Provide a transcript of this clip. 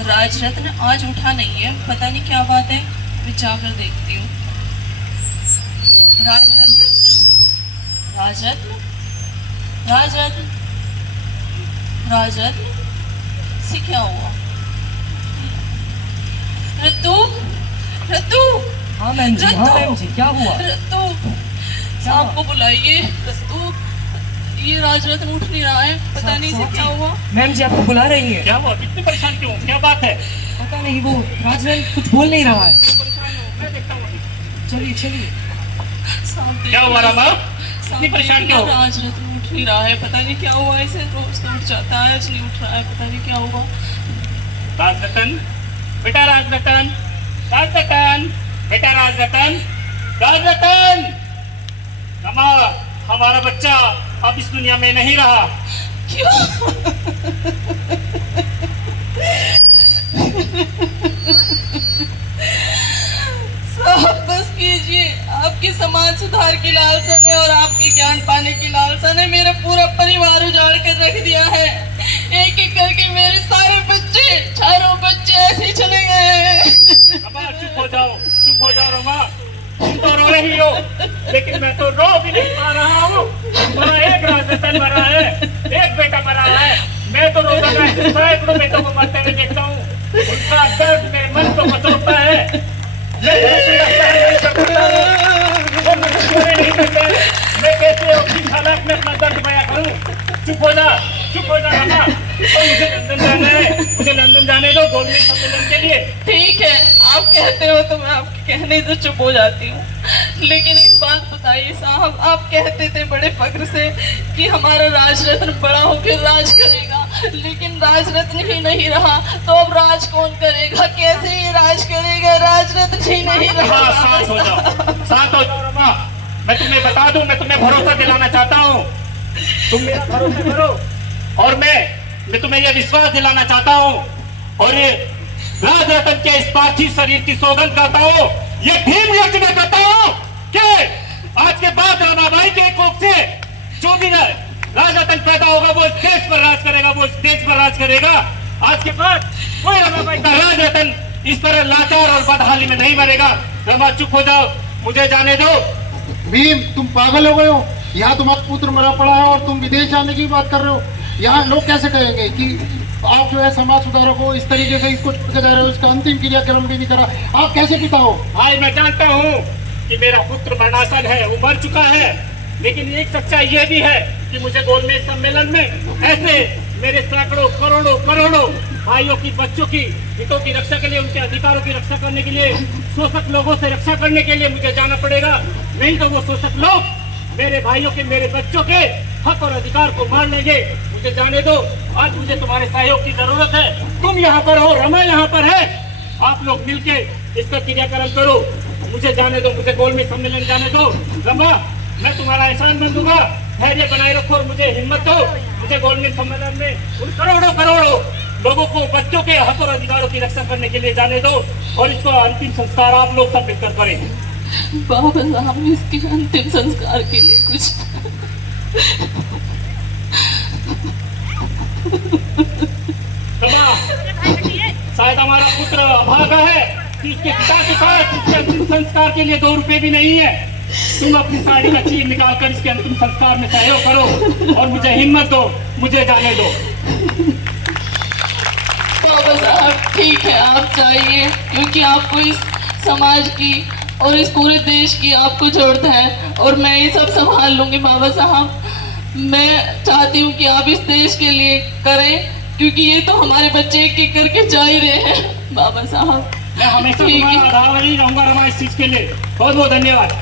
राजरत्न आज उठा नहीं है, पता नहीं क्या बात है, मैं जाकर देखती हूँ। राजरत्न, राजरत्न, राजरत्न, राजरत्न से क्या हुआ? ऋतु, ऋतु, हाँ मैम जी, हाँ मैम जी, क्या हुआ? ऋतु, साहब को बुलाइए। ऋतु, ये राजरत्न उठ नहीं रहा है, पता नहीं इसे क्या हुआ। मैम जी आपको बुला रही है। क्या हुआ? इतनी परेशान क्यों? क्या बात है? पता नहीं, वो राजरत्न कुछ बोल नहीं रहा है। परेशान हो, मैं देखता हूँ। चलिए चलिए। साहब क्या हुआ रमा? इतनी परेशान क्यों? राजरत्न उठ नहीं रहा है, पता नहीं क्या हुआ इसे। रोज तो उठ जाता है, आज नहीं उठ रहा है, पता नहीं क्या हुआ। राजरतन, बेटा राजरतन, राजरतन, बेटा राजरतन, राजरतन। रमा, हमारा बच्चा अब इस दुनिया में नहीं रहा। क्यों? साहब बस कीजिए, आपके समाज सुधार की लालसा ने और आपके ज्ञान पाने की लालसा ने मेरा पूरा परिवार उजाड़ कर रख दिया है। एक एक करके मेरे सारे बच्चे, चारों बच्चे ऐसे ही चले गए। रमा चुप हो जाओ रमा। तुम तो रो रही हो, लेकिन मैं तो रो भी नहीं पा रहा हूँ। हमारा एक राजरतन मरा है, एक बेटा मरा है। मैं तो रोजाना ऐसे सैकड़ों बेटों को मरते हुए देखता हूँ। उनका दर्द मेरे मन को बचोता है। मैं कैसे अपनी हालात में अपना दर्द बयां करूं? चुप हो जा रमा। मुझे लंदन जाना है, मुझे लंदन जाने दो गोलमेज सम्मेलन के लिए। ठीक है, आप कहते हो तो मैं आपके कहने से चुप हो जाती हूँ। लेकिन एक बात बताइए साहब, आप कहते थे बड़े फख्र से कि हमारा राजरत्न बड़ा होकर राज करेगा, लेकिन राजरत्न ही नहीं रहा, तो अब राज कौन करेगा? कैसे ये राज करेगा? राजरत्न ही नहीं रहा। साथ हो जाओ रमा। मैं तुम्हें बता दूं, मैं तुम्हें भरोसा दिलाना चाहता हूँ। तुम मेरा भरोसा करो और मैं तुम्हें यह विश्वास दिलाना चाहता हूँ और ये राजरत्न के इस पार्थिव शरीर की सौगंध करता हूँ, ये भीम यज्ञ में करता हूँ कि आज के बाद रमाबाई के कोख से जो भी राजरत्न पैदा होगा वो इस देश पर राज करेगा, वो इस देश पर राज करेगा। आज के बाद कोई रमाबाई का राजरत्न इस तरह लाचार और बदहाली में नहीं मरेगा। रमा चुप हो जाओ, मुझे जाने दो। भीम, तुम पागल हो गए हो? यहाँ तुम्हारा पुत्र मरा पड़ा है और तुम विदेश जाने की बात कर रहे हो। यहाँ लोग कैसे कहेंगे कि आप जो है समाज सुधारक हो, इस तरीके से इसको छोड़ के जा रहे हो, इसका अंतिम क्रियाक्रम भी नहीं करा। आप कैसे पिता हो? भाई मैं जानता हूँ कि मेरा पुत्र मरणासन है, वो मर चुका है, लेकिन एक सच्चाई ये भी है कि मुझे गोलमेज सम्मेलन में ऐसे मेरे सैकड़ों करोड़ों भाइयों की, बच्चों की हितों की रक्षा के लिए, उनके अधिकारों की रक्षा करने के लिए, शोषक लोगों से रक्षा करने के लिए मुझे जाना पड़ेगा। नहीं तो वो शोषक लोग मेरे भाइयों के, मेरे बच्चों के हक और अधिकार को मार लेंगे। मुझे जाने दो, आज मुझे तुम्हारे सहयोग की जरूरत है। तुम यहाँ पर हो, रमा यहाँ पर है, आप लोग मिलके इसका क्रियाक्रम करो। मुझे जाने दो, मुझे गोलमेज सम्मेलन जाने दो। रमा, मैं तुम्हारा एहसान बंदूंगा, धैर्य बनाए रखो और मुझे हिम्मत दो। मुझे गोलमेज सम्मेलन में उन करोड़ों लोगों को, बच्चों के हक और अधिकारों की रक्षा करने के लिए जाने दो और इसको अंतिम संस्कार आप लोग सब मिलकर करें। बाबा साहब, इसके अंतिम संस्कार के लिए कुछ शायद हमारा पुत्र अभागा है कि इसके पिता के पास इसके अंतिम संस्कार के लिए 2 रुपए भी नहीं है। तुम अपनी साड़ी का चीर निकाल कर इसके अंतिम संस्कार में सहयोग करो और मुझे हिम्मत दो, मुझे जाने दो। बाबा साहब ठीक है, आप जाइए, क्योंकि आपको इस समाज की और इस पूरे देश की आपको जरूरत है और मैं ये सब संभाल लूंगी। बाबा साहब, मैं चाहती हूँ कि आप इस देश के लिए करें, क्योंकि ये तो हमारे बच्चे एक करके जा ही रहे हैं। बाबा साहब मैं हमेशा तुम्हारा आभारी रहूंगा रमा, इस चीज के लिए बहुत बहुत धन्यवाद।